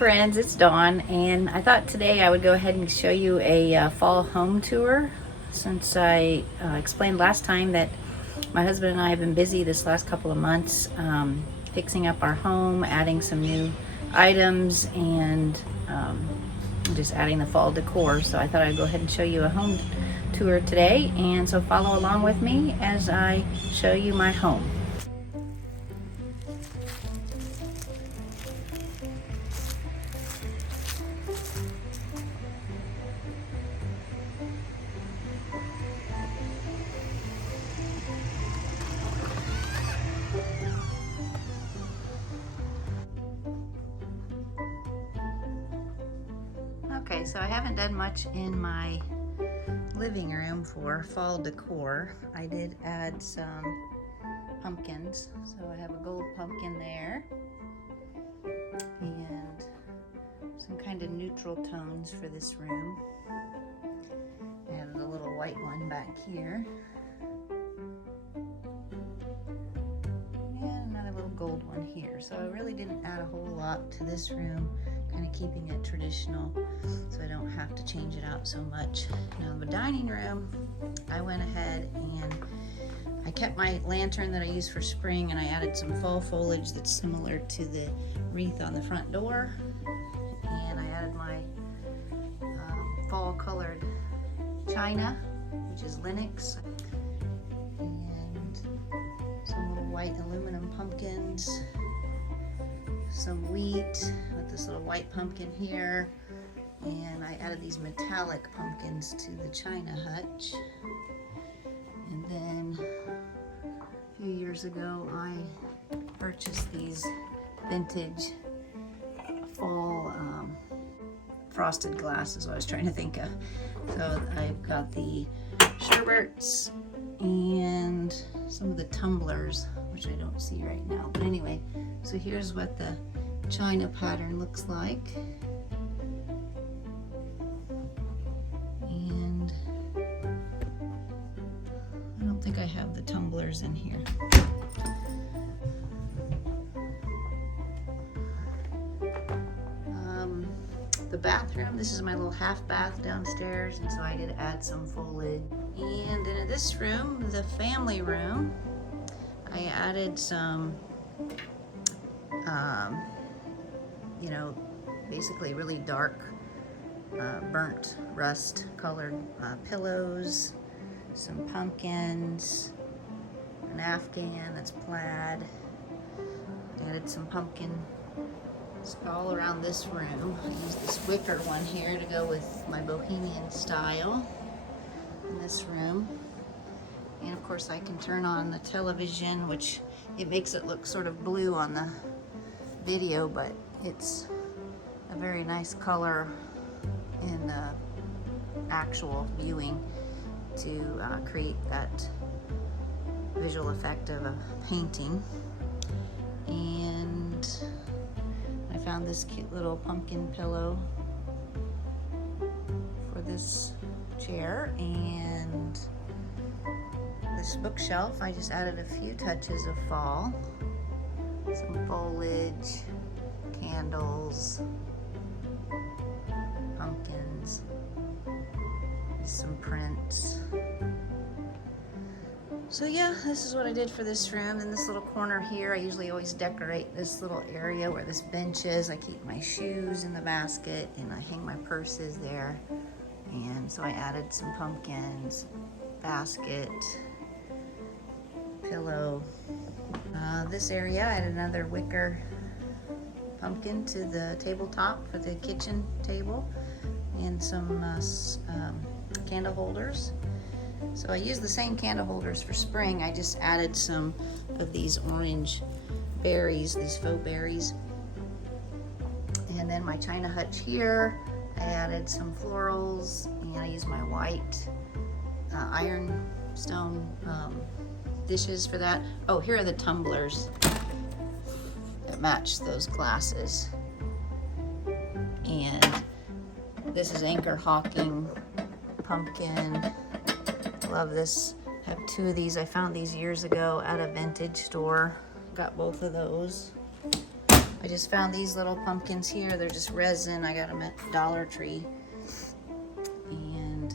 friends, it's Dawn, and I thought today I would go ahead and show you a fall home tour, since I explained last time that my husband and I have been busy this last couple of months fixing up our home, adding some new items, and just adding the fall decor. So I thought I'd go ahead and show you a home tour today, and so follow along with me as I show you my home. Okay, so I haven't done much in my living room for fall decor. I did add some pumpkins. So I have a gold pumpkin there and some kind of neutral tones for this room. I added a little white one back here. And another little gold one here. So I really didn't add a whole lot to this room, kind of keeping it traditional so I don't have to change it out so much. Now the dining room, I went ahead and I kept my lantern that I use for spring, and I added some fall foliage that's similar to the wreath on the front door, and I added my fall colored china, which is Lenox, and some little white aluminum pumpkins, some wheat with this little white pumpkin here, and I added these metallic pumpkins to the china hutch. And then a few years ago I purchased these vintage fall frosted glass is what I was trying to think of. So I've got the Sherberts and some of the tumblers, which I don't see right now. But anyway, so here's what the china pattern looks like. And I don't think I have the tumblers in here. The bathroom, this is my little half bath downstairs, and so I did add some foliage. And in this room, the family room, I added some, basically really dark, burnt rust colored pillows, some pumpkins, an Afghan that's plaid. Added some pumpkin all around this room. I used this wicker one here to go with my bohemian style in this room. And of course I can turn on the television, which it makes it look sort of blue on the video, but it's a very nice color in the actual viewing to create that visual effect of a painting. And I found this cute little pumpkin pillow for this chair, and this bookshelf, I just added a few touches of fall. Some foliage, candles, pumpkins, some prints. So yeah, this is what I did for this room. In this little corner here, I usually always decorate this little area where this bench is. I keep my shoes in the basket and I hang my purses there. And so I added some pumpkins, basket, pillow. This area, I added another wicker pumpkin to the tabletop for the kitchen table, and some candle holders. So I used the same candle holders for spring. I just added some of these orange berries, these faux berries. And then my china hutch here, I added some florals, and I used my white ironstone dishes for that. Oh, here are the tumblers that match those glasses. And this is Anchor Hawking pumpkin. Love this. I have two of these. I found these years ago at a vintage store. Got both of those. I just found these little pumpkins here. They're just resin. I got them at Dollar Tree. And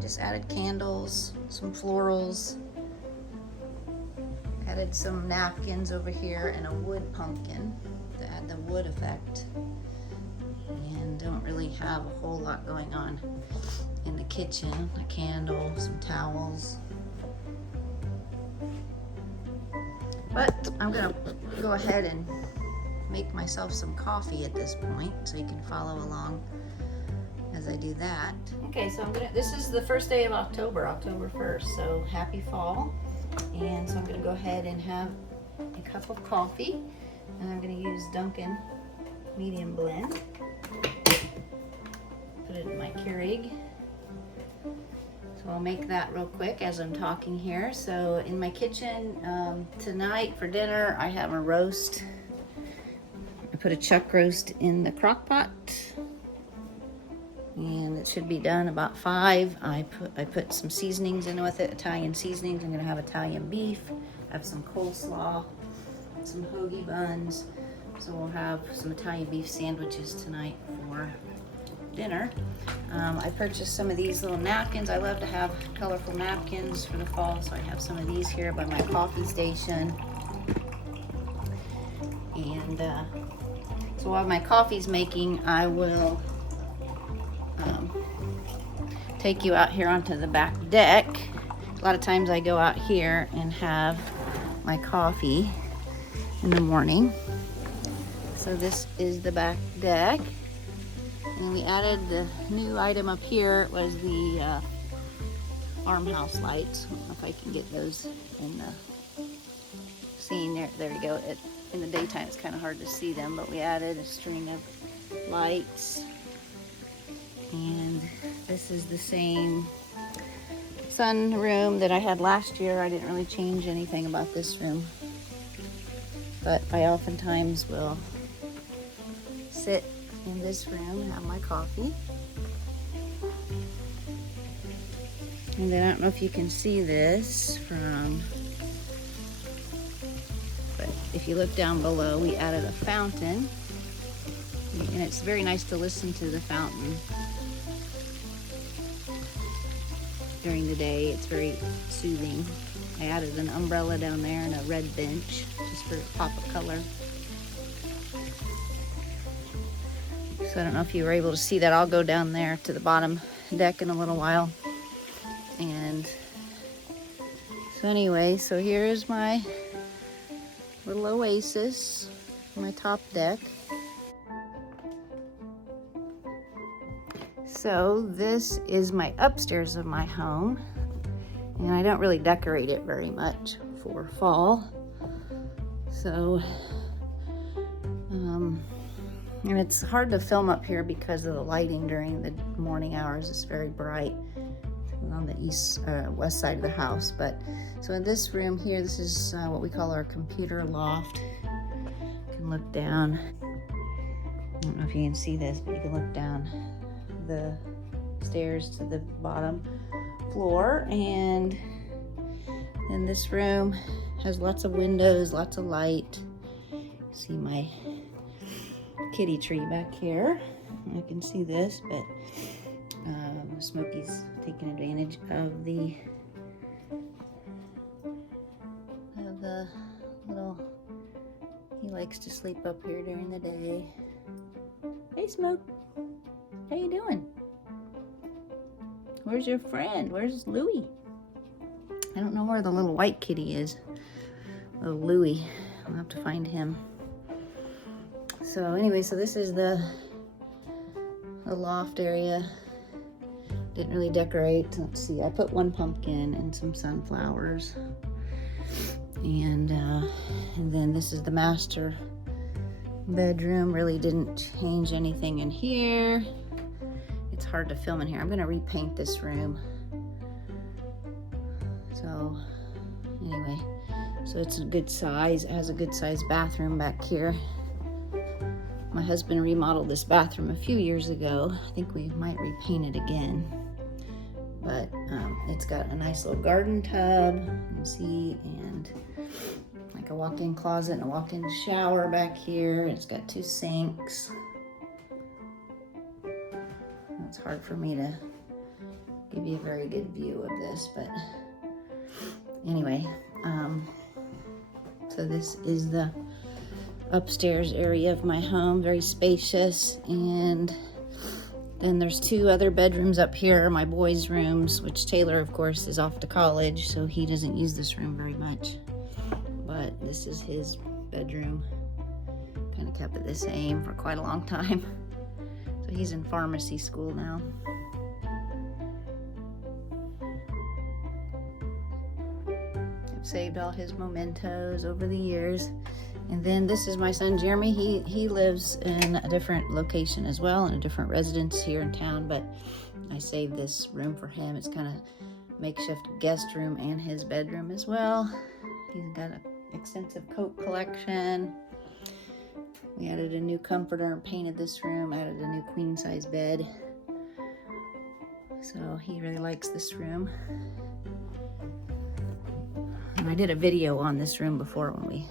just added candles, some florals. Added some napkins over here and a wood pumpkin to add the wood effect. And don't really have a whole lot going on in the kitchen. A candle, some towels. But I'm gonna go ahead and make myself some coffee at this point so you can follow along as I do that. Okay, so this is the first day of October, October 1st, so happy fall. And so I'm gonna go ahead and have a cup of coffee, and I'm gonna use Dunkin' medium blend. Put it in my Keurig. So I'll make that real quick as I'm talking here. So in my kitchen tonight for dinner, I have a roast. I put a chuck roast in the crock pot. And it should be done about 5. I put some seasonings in with it, Italian seasonings. I'm gonna have Italian beef, I have some coleslaw, some hoagie buns. So we'll have some Italian beef sandwiches tonight for dinner. I purchased some of these little napkins. I love to have colorful napkins for the fall, so I have some of these here by my coffee station. And so while my coffee's making, I will take you out here onto the back deck. A lot of times I go out here and have my coffee in the morning. So this is the back deck. And we added the new item up here was the farmhouse lights. I don't know if I can get those in the scene there. There you go. In the daytime it's kind of hard to see them, but we added a string of lights. And this is the same sunroom that I had last year. I didn't really change anything about this room, but I oftentimes will sit in this room and have my coffee. And then I don't know if you can see this but if you look down below, we added a fountain, and it's very nice to listen to the fountain during the day. It's very soothing. I added an umbrella down there and a red bench just for a pop of color. So I don't know if you were able to see that. I'll go down there to the bottom deck in a little while. And so anyway, so here's my little oasis, my top deck. So this is my upstairs of my home, and I don't really decorate it very much for fall. So, and it's hard to film up here because of the lighting during the morning hours. It's very bright on the west side of the house. But so in this room here, this is what we call our computer loft. You can look down. I don't know if you can see this, but you can look down the stairs to the bottom floor. And then this room has lots of windows, lots of light. See my kitty tree back here. I can see this, but Smokey's taking advantage of the little, he likes to sleep up here during the day. Hey Smoke, how you doing? Where's your friend? Where's Louie? I don't know where the little white kitty is. Little Louie. I'll have to find him. So anyway, so this is the loft area. Didn't really decorate. Let's see, I put one pumpkin and some sunflowers. And then this is the master bedroom. Really didn't change anything in here. It's hard to film in here. I'm gonna repaint this room. So anyway, so it's a good size. It has a good size bathroom back here. My husband remodeled this bathroom a few years ago. I think we might repaint it again. but it's got a nice little garden tub, you can see, and like a walk-in closet and a walk-in shower back here. It's got 2 sinks. It's hard for me to give you a very good view of this, but anyway, so this is the upstairs area of my home, very spacious. And then there's 2 other bedrooms up here, my boys' rooms, which Taylor, of course, is off to college, so he doesn't use this room very much. But this is his bedroom. Kind of kept it the same for quite a long time. So he's in pharmacy school now. I've saved all his mementos over the years. And then this is my son Jeremy. He lives in a different location as well, in a different residence here in town, but I saved this room for him. It's kind of makeshift guest room and his bedroom as well. He's got an extensive coat collection. We added a new comforter and painted this room, added a new queen size bed. So he really likes this room. And I did a video on this room before when we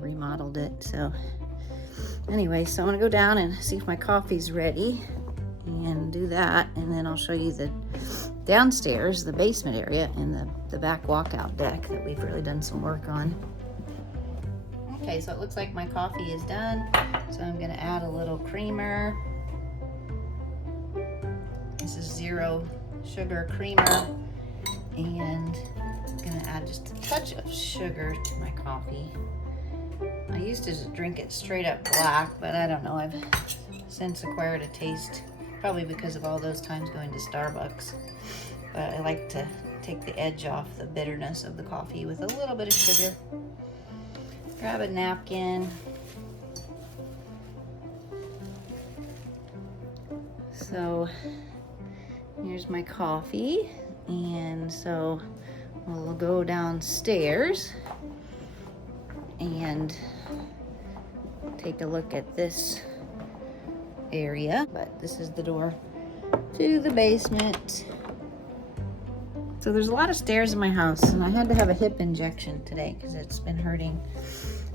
remodeled it. So anyway, so I'm gonna go down and see if my coffee's ready and do that, and then I'll show you the downstairs, the basement area, and the back walkout deck that we've really done some work on. Okay, so it looks like my coffee is done, so I'm gonna add a little creamer. This is 0 sugar creamer, and I'm gonna add just a touch of sugar to my coffee. I used to drink it straight up black, but I don't know, I've since acquired a taste, probably because of all those times going to Starbucks. But I like to take the edge off the bitterness of the coffee with a little bit of sugar. Grab a napkin. So here's my coffee, and so we'll go downstairs and take a look at this area. But this is the door to the basement. So there's a lot of stairs in my house, and I had to have a hip injection today because it's been hurting.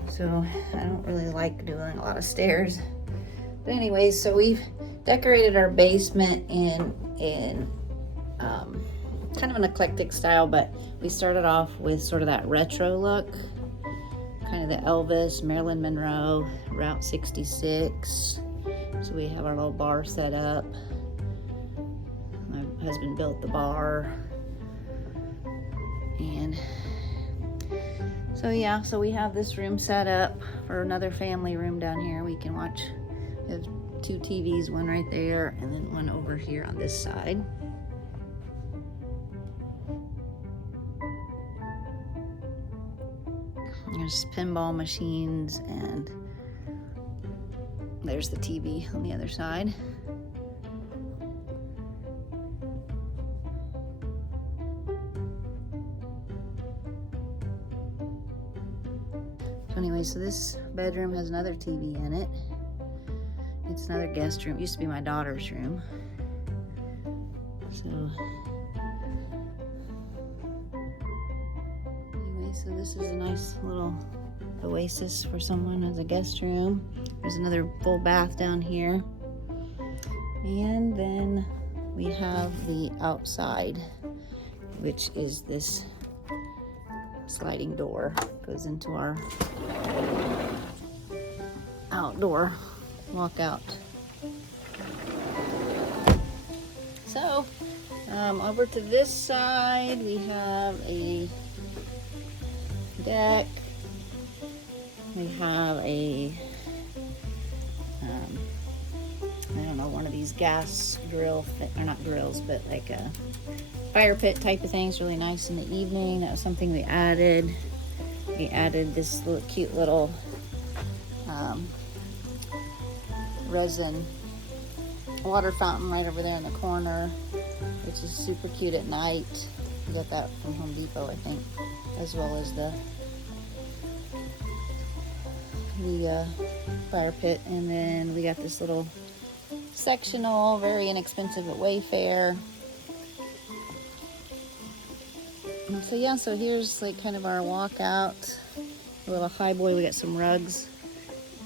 So I don't really like doing a lot of stairs. But anyways, so we've decorated our basement in kind of an eclectic style, but we started off with sort of that retro look, kind of the Elvis, Marilyn Monroe, Route 66. So we have our little bar set up. My husband built the bar. And so yeah, so we have this room set up for another family room down here. We can watch, we have 2 TVs, one right there and then one over here on this side. There's pinball machines, and there's the TV on the other side. So anyway, so this bedroom has another TV in it. It's another guest room. It used to be my daughter's room. So anyway, so this is a nice little oasis for someone as a guest room. There's another full bath down here. And then we have the outside, which is this sliding door. Goes into our outdoor walkout. So over to this side we have a deck. We have a I don't know, one of these gas grill, or not grills, but like a fire pit type of thing. It's really nice in the evening. That was something we added. We added this little cute little resin water fountain right over there in the corner, which is super cute at night. We got that from Home Depot, I think, as well as the fire pit. And then we got this little sectional, very inexpensive at Wayfair. And so yeah, so here's like kind of our walkout. A little high boy. We got some rugs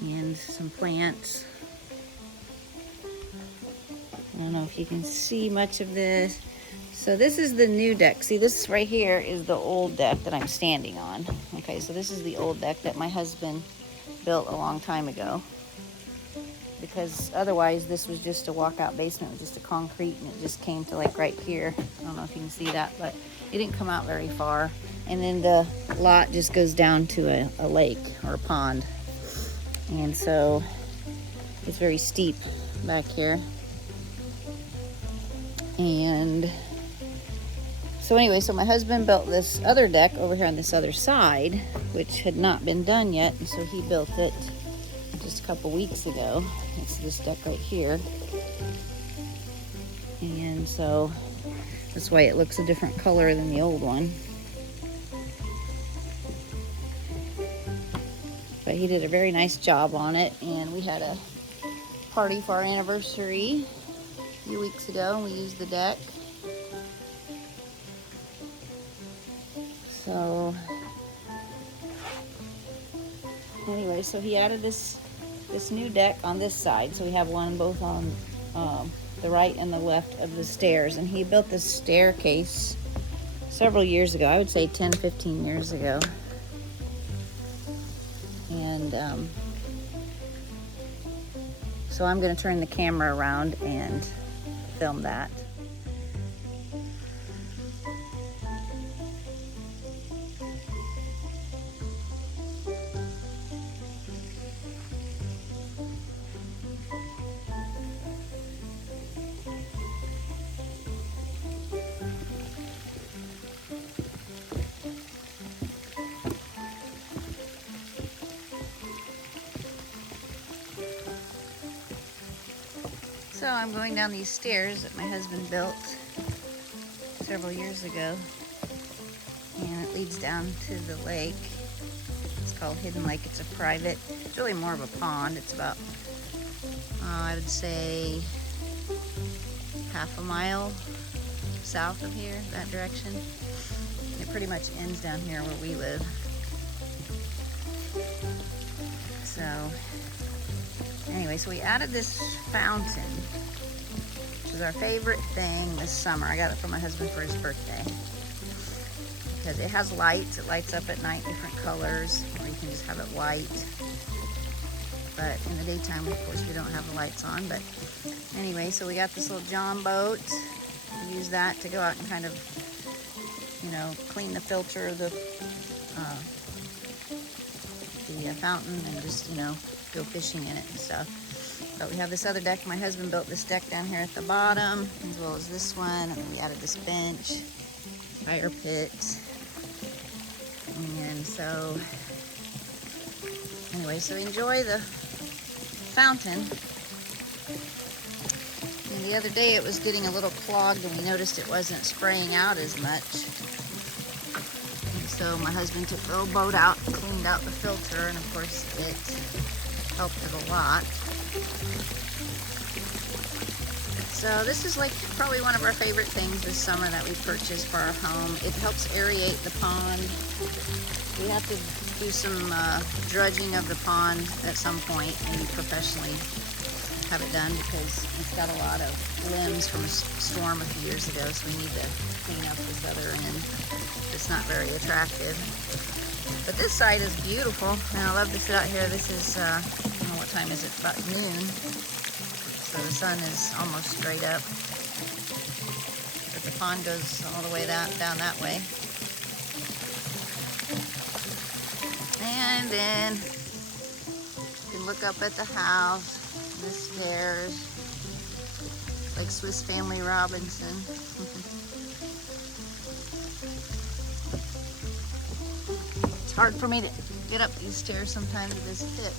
and some plants. I don't know if you can see much of this. So this is the new deck. See, this right here is the old deck that I'm standing on. Okay, so this is the old deck that my husband built a long time ago. Because otherwise this was just a walkout basement with just a concrete, and it just came to like right here. I don't know if you can see that, but it didn't come out very far. And then the lot just goes down to a lake or a pond. And so it's very steep back here. And so anyway, so my husband built this other deck over here on this other side, which had not been done yet. And so he built it just a couple weeks ago. It's this deck right here. And so that's why it looks a different color than the old one. But he did a very nice job on it, and we had a party for our anniversary a few weeks ago, and we used the deck. So anyway, so he added this new deck on this side. So we have one both on the right and the left of the stairs. And he built this staircase several years ago. I would say 10, 15 years ago. And so I'm going to turn the camera around and film that. So I'm going down these stairs that my husband built several years ago, and it leads down to the lake. It's called Hidden Lake. It's it's really more of a pond. It's about, I would say, half a mile south of here, that direction. It pretty much ends down here where we live. So anyway, so we added this fountain, which is our favorite thing this summer. I got it for my husband for his birthday. Because it has lights. It lights up at night, different colors, or you can just have it white. But in the daytime, of course, we don't have the lights on. But anyway, so we got this little John boat. We use that to go out and kind of, clean the filter of the fountain, and just, go fishing in it and stuff. But we have this other deck. My husband built this deck down here at the bottom, as well as this one. And then we added this bench, fire pit. And so, anyway, so enjoy the fountain. And the other day it was getting a little clogged, and we noticed it wasn't spraying out as much. And so my husband took the little boat out, cleaned out the filter, and of course it helped it a lot. So this is like probably one of our favorite things this summer that we purchased for our home. It helps aerate the pond. We have to do some dredging of the pond at some point, and professionally have it done, because it's got a lot of limbs from a storm a few years ago, so we need to clean up this other end. It's not very attractive. But this side is beautiful, and I love to sit out here. This is, I don't know what time is it, about noon. So the sun is almost straight up. But the pond goes all the way down that way. And then you can look up at the house, the stairs, like Swiss Family Robinson. It's hard for me to get up these stairs sometimes with this hip.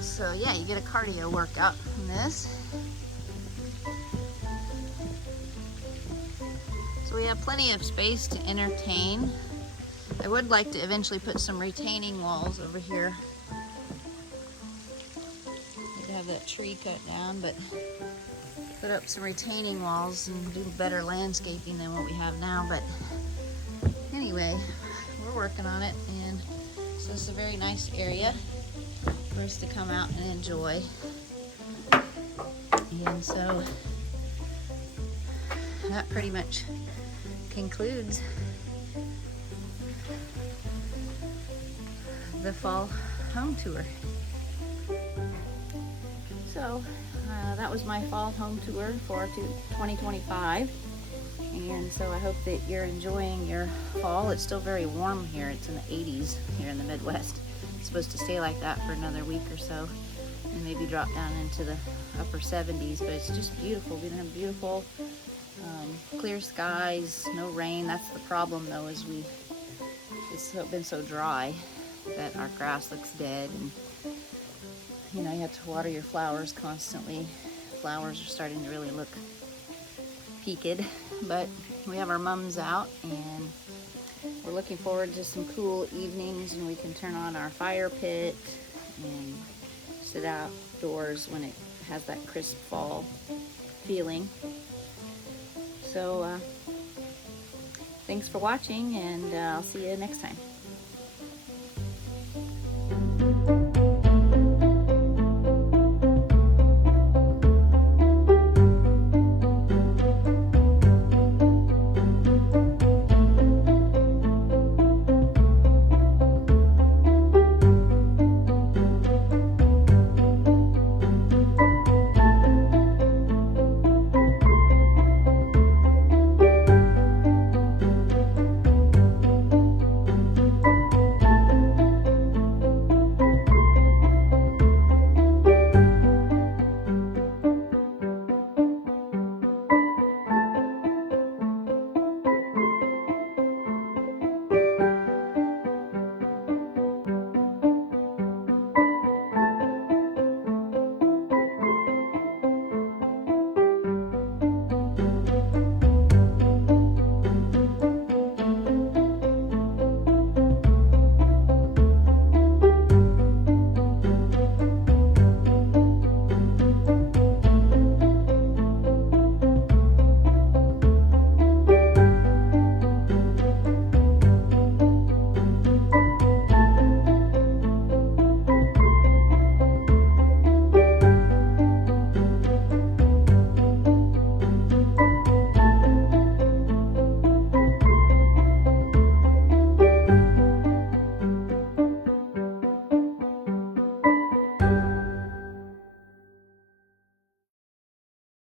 So yeah, you get a cardio workout from this. So we have plenty of space to entertain. I would like to eventually put some retaining walls over here. Need to have that tree cut down, but put up some retaining walls and do better landscaping than what we have now. But anyway, we're working on it, and so it's a very nice area for us to come out and enjoy. And so that pretty much concludes the fall home tour. So that was my fall home tour for 2025, and so I hope that you're enjoying your fall. It's still very warm here. It's in the 80s here in the Midwest. It's supposed to stay like that for another week or so, and maybe drop down into the upper 70s, but it's just beautiful. We're gonna have beautiful clear skies, no rain. That's the problem though, is it's been so dry that our grass looks dead, and you know, you have to water your flowers constantly. Flowers are starting to really look peaked, but we have our mums out, and we're looking forward to some cool evenings, and we can turn on our fire pit and sit outdoors when it has that crisp fall feeling. So thanks for watching, and I'll see you next time.